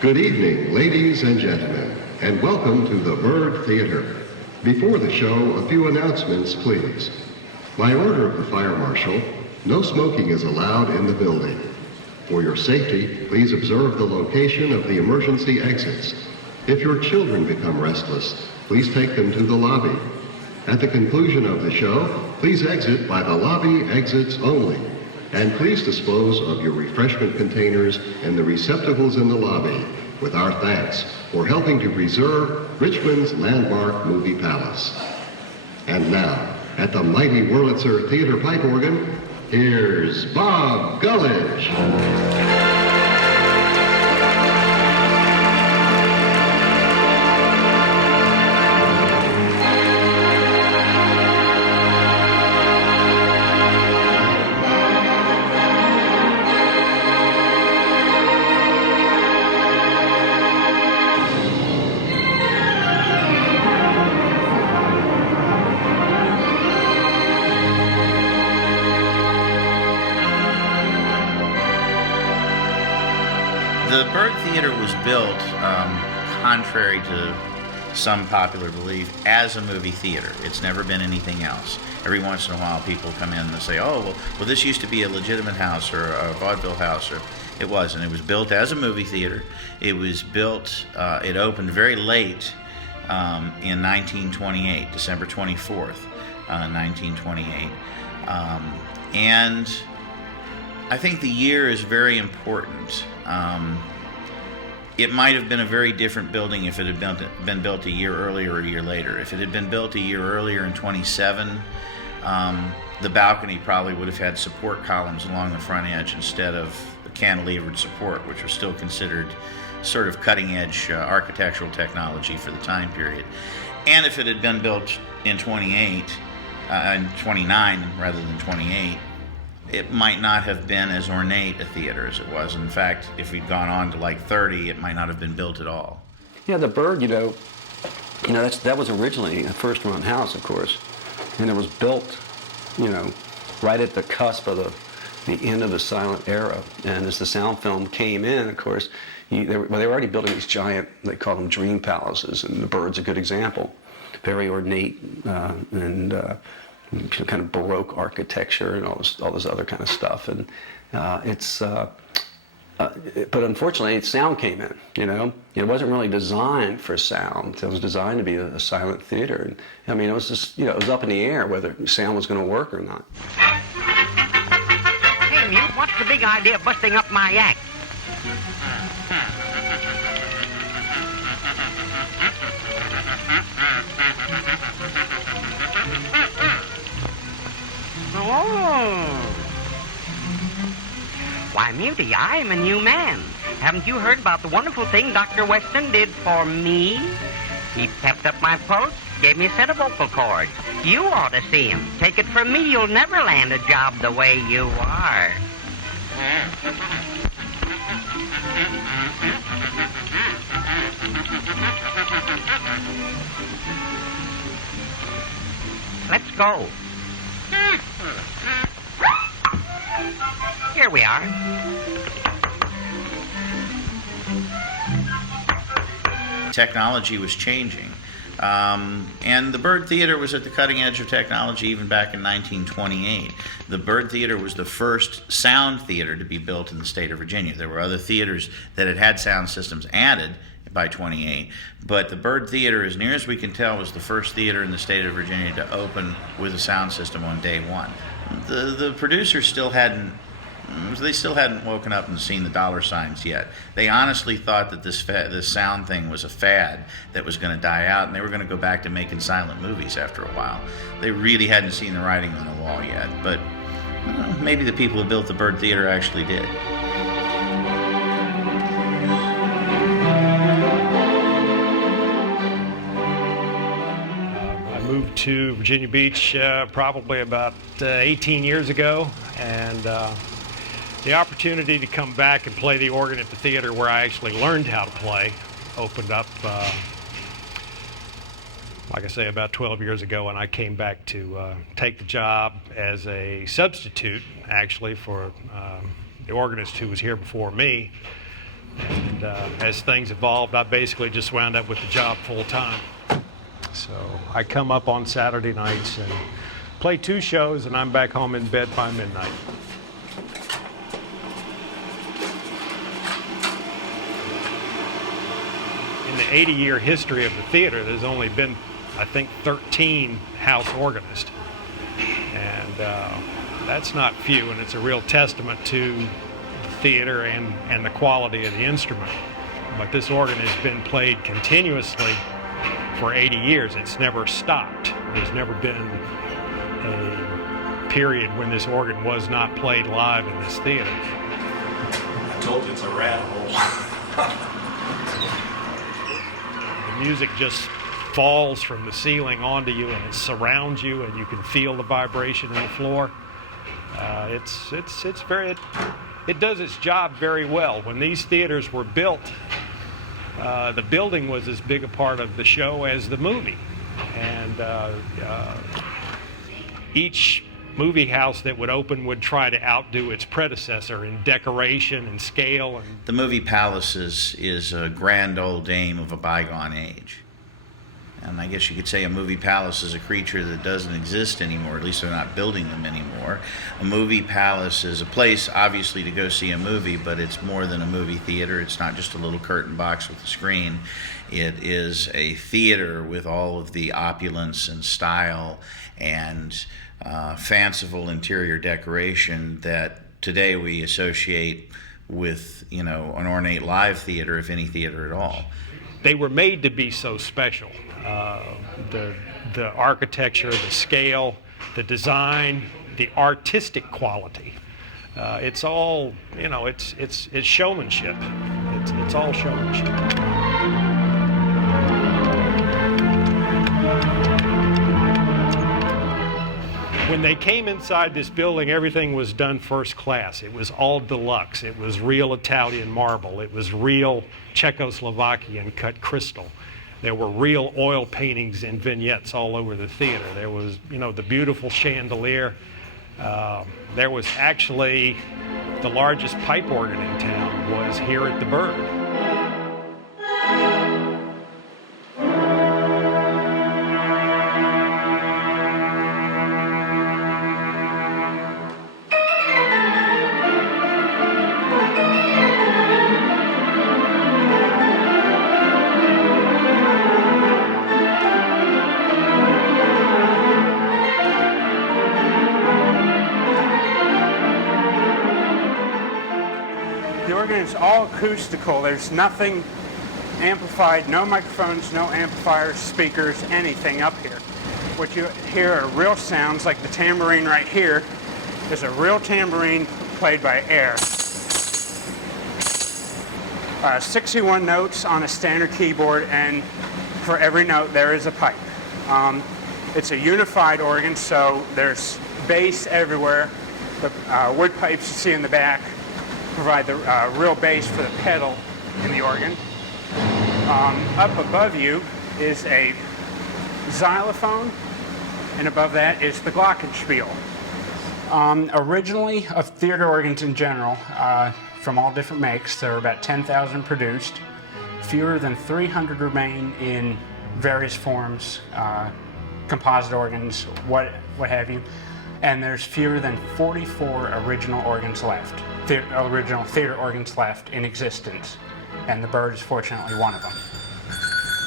Good evening, ladies and gentlemen, and welcome to the Byrd Theatre. Before the show, a few announcements, please. By order of the Fire Marshal, no smoking is allowed in the building. For your safety, please observe the location of the emergency exits. If your children become restless, please take them to the lobby. At the conclusion of the show, please exit by the lobby exits only. And please dispose of your refreshment containers in the receptacles in the lobby, with our thanks for helping to preserve Richmond's landmark movie palace. And now, at the mighty Wurlitzer Theater pipe organ, here's Bob Gullidge. The Byrd Theatre was built, contrary to some popular belief, as a movie theater. It's never been anything else. Every once in a while people come in and say, oh, well this used to be a legitimate house or a vaudeville house. Or it wasn't. It was built as a movie theater. It was built, it opened very late in 1928, December 24th, 1928. And I think the year is very important. It might have been a very different building if it had been built a year earlier or a year later. If it had been built a year earlier in 27, the balcony probably would have had support columns along the front edge instead of the cantilevered support, which was still considered sort of cutting-edge architectural technology for the time period. And if it had been built in 29 rather than 28, it might not have been as ornate a theater as it was. In fact, if we'd gone on to like 30, it might not have been built at all. Yeah, the Byrd, that was originally a first-run house, of course, and it was built, right at the cusp of the end of the silent era. And as the sound film came in, of course, they were already building these giant, they call them dream palaces, and the Byrd's a good example. Very ornate and kind of Baroque architecture and all this other kind of stuff, and but unfortunately, sound came in. It wasn't really designed for sound. It was designed to be a silent theater. And, it was just it was up in the air whether sound was going to work or not. Hey, Mute, what's the big idea of busting up my act? Oh. Why, Muty, I'm a new man. Haven't you heard about the wonderful thing Dr. Weston did for me? He pepped up my pulse, gave me a set of vocal cords. You ought to see him. Take it from me, you'll never land a job the way you are. Let's go. Here we are. Technology was changing. And the Byrd Theatre was at the cutting edge of technology even back in 1928. The Byrd Theatre was the first sound theater to be built in the state of Virginia. There were other theaters that had sound systems added by 28, but the Byrd Theatre, as near as we can tell, was the first theater in the state of Virginia to open with a sound system on day one. The producers still hadn't woken up and seen the dollar signs yet. They honestly thought that this sound thing was a fad that was going to die out, and they were going to go back to making silent movies after a while. They really hadn't seen the writing on the wall yet, but maybe the people who built the Byrd Theatre actually did. I moved to Virginia Beach probably about 18 years ago, and the opportunity to come back and play the organ at the theater where I actually learned how to play opened up, like I say, about 12 years ago, and I came back to take the job as a substitute, actually, for the organist who was here before me. And as things evolved, I basically just wound up with the job full time. So I come up on Saturday nights and play 2 shows, and I'm back home in bed by midnight. In the 80-year history of the theater, there's only been, I think, 13 house organists. And that's not few, and it's a real testament to the theater and the quality of the instrument. But this organ has been played continuously for 80 years. It's never stopped. There's never been a period when this organ was not played live in this theater. I told you it's a rat hole. The music just falls from the ceiling onto you, and it surrounds you, and you can feel the vibration in the floor. It does its job very well. When these theaters were built, the building was as big a part of the show as the movie, and each movie house that would open would try to outdo its predecessor in decoration and scale. And the Movie Palace is a grand old dame of a bygone age. And I guess you could say a movie palace is a creature that doesn't exist anymore. At least they're not building them anymore. A movie palace is a place, obviously, to go see a movie, but it's more than a movie theater. It's not just a little curtain box with a screen. It is a theater with all of the opulence and style and fanciful interior decoration that today we associate with, an ornate live theater, if any theater at all. They were made to be so special. The architecture, the scale, the design, the artistic quality. It's all, it's showmanship. It's all showmanship. When they came inside this building, everything was done first class. It was all deluxe. It was real Italian marble. It was real Czechoslovakian cut crystal. There were real oil paintings and vignettes all over the theater. There was, the beautiful chandelier. There was actually the largest pipe organ in town was here at the Byrd. It's all acoustical. There's nothing amplified, no microphones, no amplifiers, speakers, anything up here. What you hear are real sounds, like the tambourine right here is a real tambourine played by air. 61 notes on a standard keyboard, and for every note there is a pipe. It's a unified organ, so there's bass everywhere. The wood pipes you see in the back provide the real bass for the pedal in the organ. Up above you is a xylophone, and above that is the glockenspiel. Originally, of theater organs in general, from all different makes, there are about 10,000 produced. Fewer than 300 remain in various forms, composite organs, what have you. And there's fewer than 44 original organs left. Original theater organs left in existence, and the Byrd is fortunately one of them.